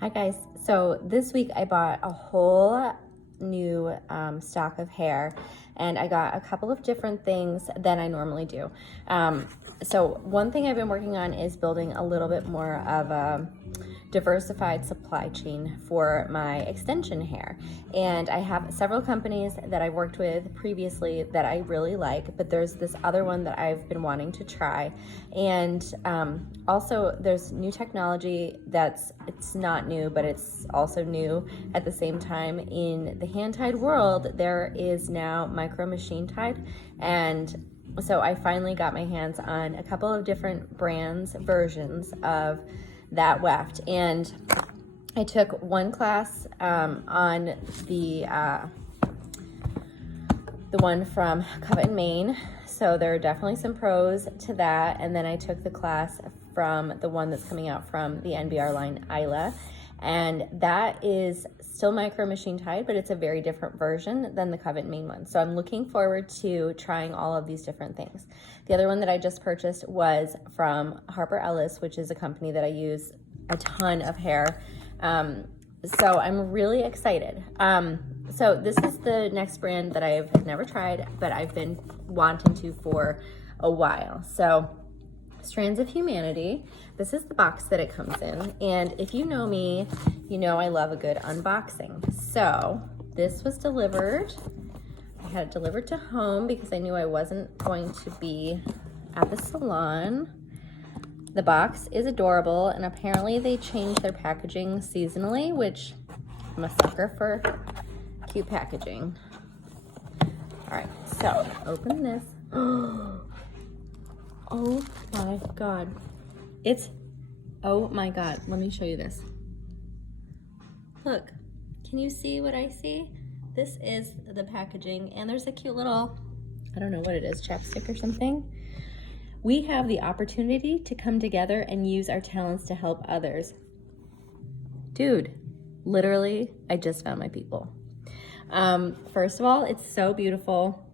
Hi guys, so this week I bought a whole new stock of hair, and I got a couple of different things than I normally do. So one thing I've been working on is building a little bit more of a diversified supply chain for my extension hair. And I have several companies that I've worked with previously that I really like, but there's this other one that I've been wanting to try. And also there's new technology it's not new, but it's also new at the same time. In the hand-tied world, there is now micro machine tied, and so I finally got my hands on a couple of different versions of that weft, and I took one class on the one from Covington, Maine. So there are definitely some pros to that. And then I took the class from the one that's coming out from the NBR line, Isla, and that is still micro machine tied, but it's a very different version than the Covington, Maine one. So I'm looking forward to trying all of these different things. The other one that I just purchased was from Harper Ellis, which is a company that I use a ton of hair. So I'm really excited. So this is the next brand that I've never tried, but I've been wanting to for a while. So Strands of Humanity. This is the box that it comes in, and if you know me, you know I love a good unboxing. So this was delivered. I had it delivered to home because I knew I wasn't going to be at the salon. The box is adorable, and apparently they change their packaging seasonally, which I'm a sucker for cute packaging. All right, so open this. Oh my God. Oh my God. Let me show you this. Look, can you see what I see? This is the packaging, and there's a cute little, I don't know what it is, chapstick or something. We have the opportunity to come together and use our talents to help others. Dude, literally, I just found my people. First of all, it's so beautiful.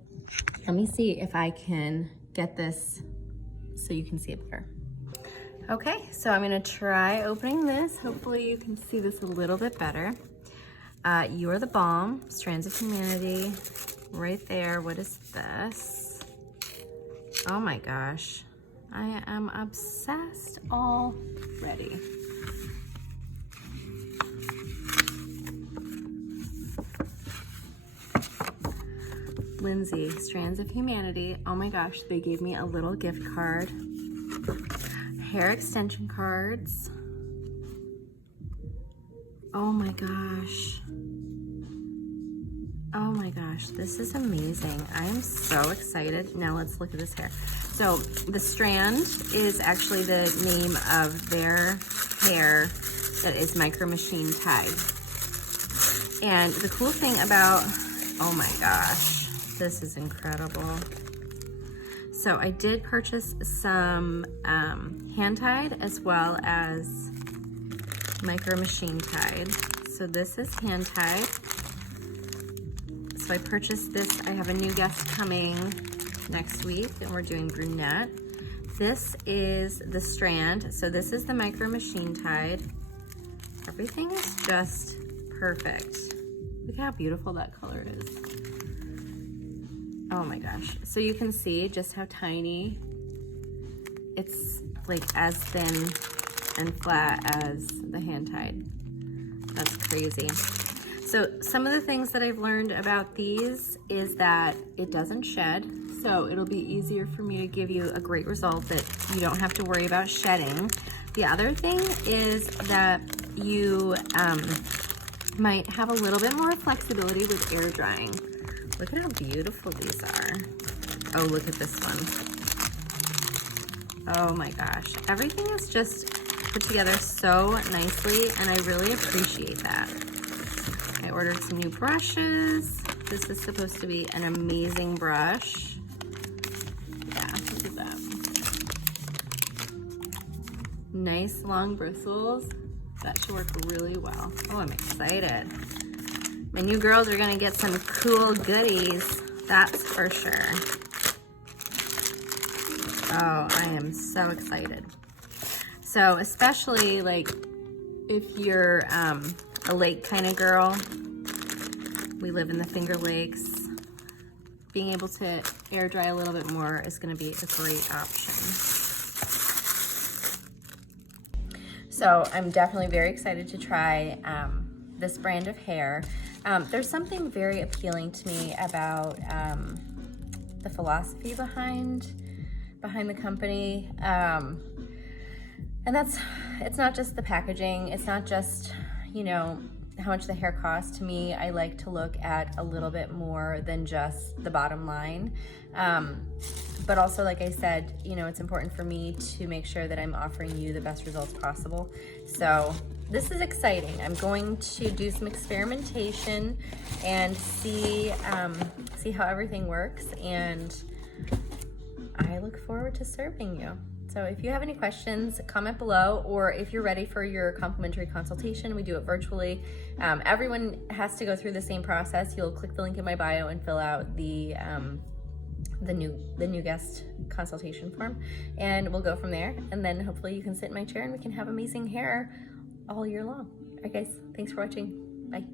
Let me see if I can get this so you can see it better. Okay, so I'm gonna try opening this. Hopefully you can see this a little bit better. You Are the Balm, Strands of Humanity, right there. What is this? Oh my gosh, I am obsessed already. Lindsay, Strands of Humanity. Oh my gosh, they gave me a little gift card. Hair extension cards. Oh my gosh. Oh my gosh, this is amazing. I am so excited. Now let's look at this hair. So the Strand is actually the name of their hair that is micro machine tied. And the cool thing about, oh my gosh, this is incredible. So I did purchase some hand-tied as well as micro machine tied. So this is hand-tied. So I purchased this. I have a new guest coming next week, and we're doing brunette. This is the Strand. So this is the micro machine tied. Everything is just perfect. Look how beautiful that color is. Oh my gosh. So you can see just how tiny. It's like as thin and flat as the hand-tied. That's crazy. So some of the things that I've learned about these is that it doesn't shed. So it'll be easier for me to give you a great result that you don't have to worry about shedding. The other thing is that you might have a little bit more flexibility with air drying. Look at how beautiful these are. Oh, look at this one. Oh my gosh. Everything is just put together so nicely, and I really appreciate that. I ordered some new brushes. This is supposed to be an amazing brush. Yeah, look at that. Nice long bristles. That should work really well. Oh, I'm excited. My new girls are gonna get some cool goodies, that's for sure. Oh, I am so excited. So especially like If you're a lake kind of girl, we live in the Finger Lakes, being able to air dry a little bit more is going to be a great option. So I'm definitely very excited to try this brand of hair. There's something very appealing to me about the philosophy behind the company. And it's not just the packaging, it's not just, you know, how much the hair costs. To me, I like to look at a little bit more than just the bottom line. But also, like I said, you know, it's important for me to make sure that I'm offering you the best results possible. So this is exciting. I'm going to do some experimentation and see how everything works, and I look forward to serving you. So if you have any questions, comment below, or if you're ready for your complimentary consultation, we do it virtually. Everyone has to go through the same process. You'll click the link in my bio and fill out the new guest consultation form, and we'll go from there. And then hopefully you can sit in my chair and we can have amazing hair all year long. All right, guys, thanks for watching. Bye.